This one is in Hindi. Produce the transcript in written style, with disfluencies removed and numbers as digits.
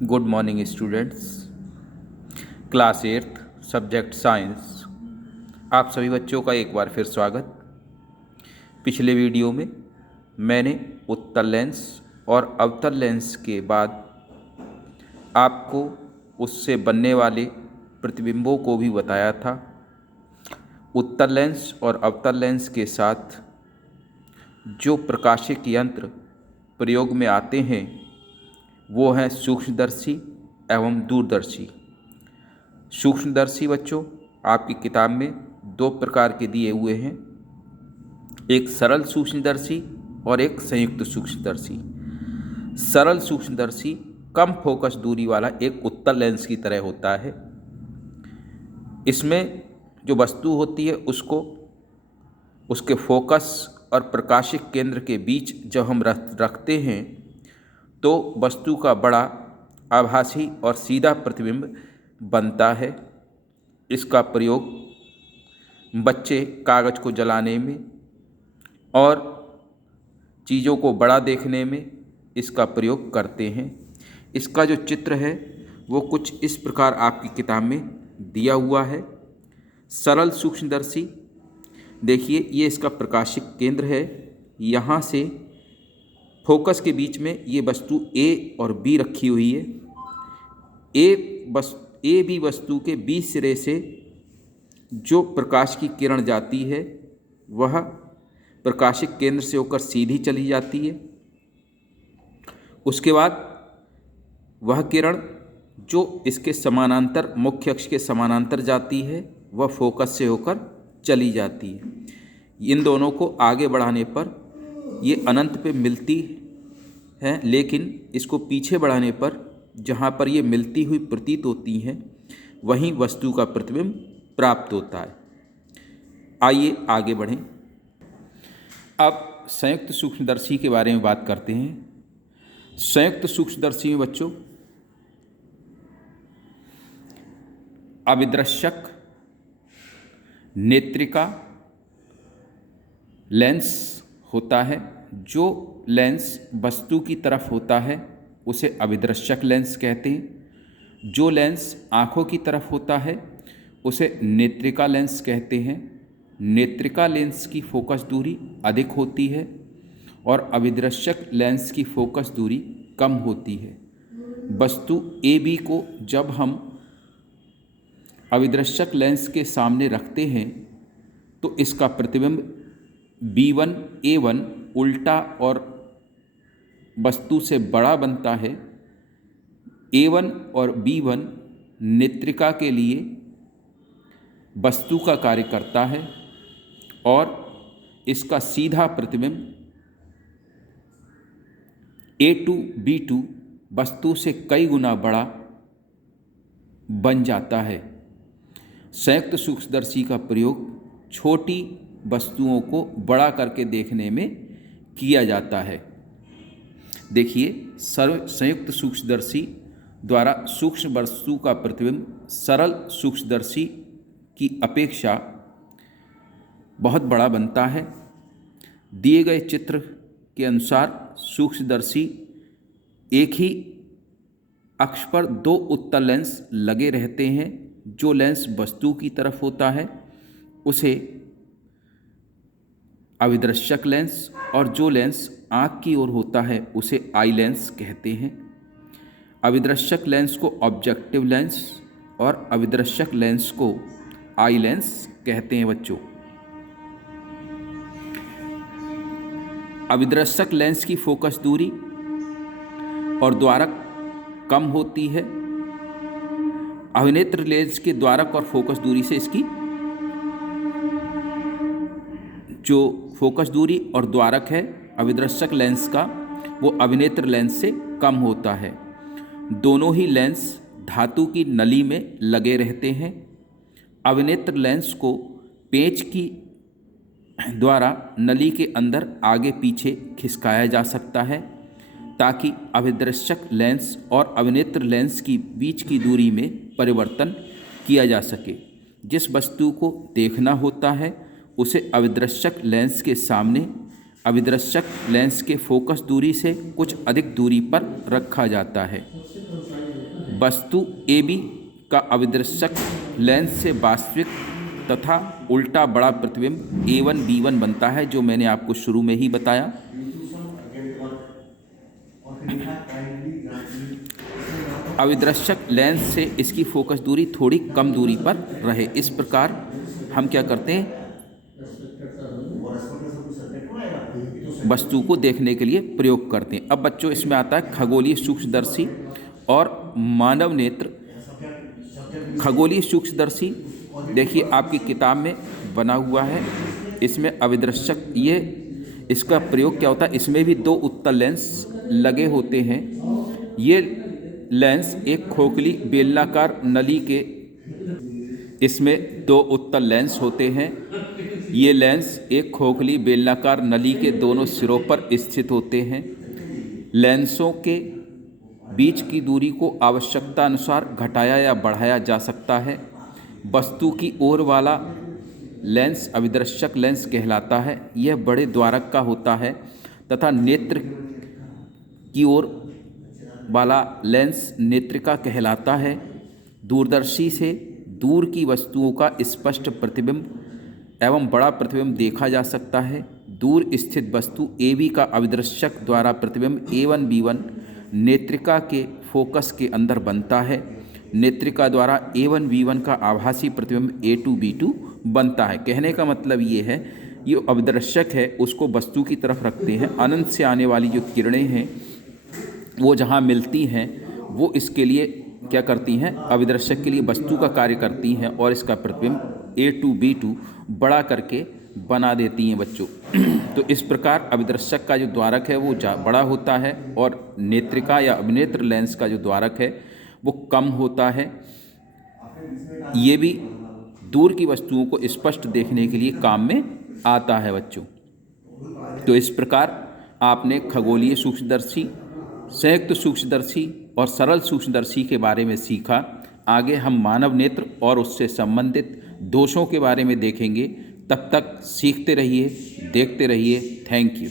Good morning students. Class 8th subject science. आप सभी बच्चों का एक बार फिर स्वागत। पिछले वीडियो में मैंने उत्तल लेंस और अवतल लेंस के बाद आपको उससे बनने वाले प्रतिबिंबों को भी बताया था। उत्तल लेंस और अवतल लेंस के साथ जो प्रकाशिक यंत्र प्रयोग में आते हैं वो हैं सूक्ष्मदर्शी एवं दूरदर्शी। सूक्ष्मदर्शी बच्चों आपकी किताब में दो प्रकार के दिए हुए हैं, एक सरल सूक्ष्मदर्शी और एक संयुक्त सूक्ष्मदर्शी। सरल सूक्ष्मदर्शी कम फोकस दूरी वाला एक उत्तल लेंस की तरह होता है। इसमें जो वस्तु होती है उसको उसके फोकस और प्रकाशिक केंद्र के बीच जब हम रखते हैं तो वस्तु का बड़ा आभासी और सीधा प्रतिबिंब बनता है। इसका प्रयोग बच्चे कागज़ को जलाने में और चीज़ों को बड़ा देखने में इसका प्रयोग करते हैं। इसका जो चित्र है वो कुछ इस प्रकार आपकी किताब में दिया हुआ है। सरल सूक्ष्मदर्शी देखिए, ये इसका प्रकाशिक केंद्र है। यहाँ से फोकस के बीच में ये वस्तु ए और बी रखी हुई है। ए बी वस्तु के बीच सिरे से जो प्रकाश की किरण जाती है वह प्रकाशिक केंद्र से होकर सीधी चली जाती है। उसके बाद वह किरण जो इसके समानांतर, मुख्य अक्ष के समानांतर जाती है, वह फोकस से होकर चली जाती है। इन दोनों को आगे बढ़ाने पर ये अनंत पे मिलती है, लेकिन इसको पीछे बढ़ाने पर जहाँ पर ये मिलती हुई प्रतीत होती हैं वहीं वस्तु का प्रतिबिंब प्राप्त होता है। आइए आगे बढ़ें। अब संयुक्त सूक्ष्मदर्शी के बारे में बात करते हैं। संयुक्त सूक्ष्मदर्शी में बच्चों अभिदृश्यक नेत्रिका लेंस होता है। जो लेंस वस्तु की तरफ होता है उसे अभिदृश्यक लेंस कहते हैं। जो लेंस आँखों की तरफ होता है उसे नेत्रिका लेंस कहते हैं। नेत्रिका लेंस की फोकस दूरी अधिक होती है और अभिदृश्यक लेंस की फोकस दूरी कम होती है। वस्तु ए बी को जब हम अभिदृश्यक लेंस के सामने रखते हैं तो इसका प्रतिबिंब B1 A1 उल्टा और वस्तु से बड़ा बनता है। A1 और B1 नेत्रिका के लिए वस्तु का कार्य करता है और इसका सीधा प्रतिबिंब A2 B2 वस्तु से कई गुना बड़ा बन जाता है। संयुक्त सूक्ष्मदर्शी का प्रयोग छोटी वस्तुओं को बड़ा करके देखने में किया जाता है। देखिए, संयुक्त सूक्ष्मदर्शी द्वारा सूक्ष्म वस्तु का प्रतिबिंब सरल सूक्ष्मदर्शी की अपेक्षा बहुत बड़ा बनता है। दिए गए चित्र के अनुसार सूक्ष्मदर्शी एक ही अक्ष पर दो उत्तल लेंस लगे रहते हैं। जो लेंस वस्तु की तरफ होता है उसे अभिदृश्यक लेंस और जो लेंस आँख की ओर होता है उसे आई लेंस कहते हैं। अभिदृश्यक लेंस को ऑब्जेक्टिव लेंस और अभिदृश्यक लेंस को आई लेंस कहते हैं। बच्चों, अभिदृश्यक लेंस की फोकस दूरी और द्वारक कम होती है। अभिनेत्र लेंस के द्वारक और फोकस दूरी से इसकी जो फोकस दूरी और द्वारक है अभिदृश्यक लेंस का वो अभिनेत्र लेंस से कम होता है। दोनों ही लेंस धातु की नली में लगे रहते हैं। अभिनेत्र लेंस को पेंच की द्वारा नली के अंदर आगे पीछे खिसकाया जा सकता है ताकि अभिदृश्यक लेंस और अभिनेत्र लेंस की बीच की दूरी में परिवर्तन किया जा सके। जिस वस्तु को देखना होता है उसे अभिदृश्यक लेंस के सामने अभिदृश्यक लेंस के फोकस दूरी से कुछ अधिक दूरी पर रखा जाता है। वस्तु AB का अविदृश्यक लेंस से वास्तविक तथा उल्टा बड़ा प्रतिबिंब A1 B1 बनता है, जो मैंने आपको शुरू में ही बताया। अविदृश्यक लेंस से इसकी फोकस दूरी थोड़ी कम दूरी पर रहे, इस प्रकार हम क्या करते हैं, वस्तु को देखने के लिए प्रयोग करते हैं। अब बच्चों इसमें आता है खगोलीय सूक्ष्मदर्शी और मानव नेत्र। खगोलीय सूक्ष्मदर्शी देखिए आपकी किताब में बना हुआ है, इसमें अविदृश्यक ये इसका प्रयोग क्या होता है, इसमें भी दो उत्तल लेंस लगे होते हैं। ये लेंस एक खोखली बेलनाकार नली के, इसमें दो उत्तल लेंस होते हैं। ये लेंस एक खोखली बेलनाकार नली के दोनों सिरों पर स्थित होते हैं। लेंसों के बीच की दूरी को आवश्यकता अनुसार घटाया या बढ़ाया जा सकता है। वस्तु की ओर वाला लेंस अविदृश्यक लेंस कहलाता है। यह बड़े द्वारक का होता है तथा नेत्र की ओर वाला लेंस नेत्रिका कहलाता है। दूरदर्शी से दूर की वस्तुओं का स्पष्ट प्रतिबिंब एवं बड़ा प्रतिबिंब देखा जा सकता है। दूर स्थित वस्तु AB का अविदृश्यक द्वारा प्रतिबिंब A1 B1 नेत्रिका के फोकस के अंदर बनता है। नेत्रिका द्वारा A1 B1 का आभासी प्रतिबिंब A2 B2 बनता है। कहने का मतलब ये है, ये अविदृश्यक है उसको वस्तु की तरफ रखते हैं। अनंत से आने वाली जो किरणें हैं वो जहाँ मिलती हैं वो इसके लिए क्या करती हैं, अविदृश्यक के लिए वस्तु का कार्य करती हैं और इसका प्रतिबिंब A2 B2 बड़ा करके बना देती हैं बच्चों। तो इस प्रकार अविदृश्यक का जो द्वारक है वो बड़ा होता है और नेत्रिका या अभिनेत्र लेंस का जो द्वारक है वो कम होता है। ये भी दूर की वस्तुओं को स्पष्ट देखने के लिए काम में आता है बच्चों। तो इस प्रकार आपने खगोलीय सूक्ष्मदर्शी, संयुक्त सूक्ष्मदर्शी और सरल सूक्ष्मदर्शी के बारे में सीखा। आगे हम मानव नेत्र और उससे संबंधित दोषों के बारे में देखेंगे। तब तक सीखते रहिए, देखते रहिए। Thank you.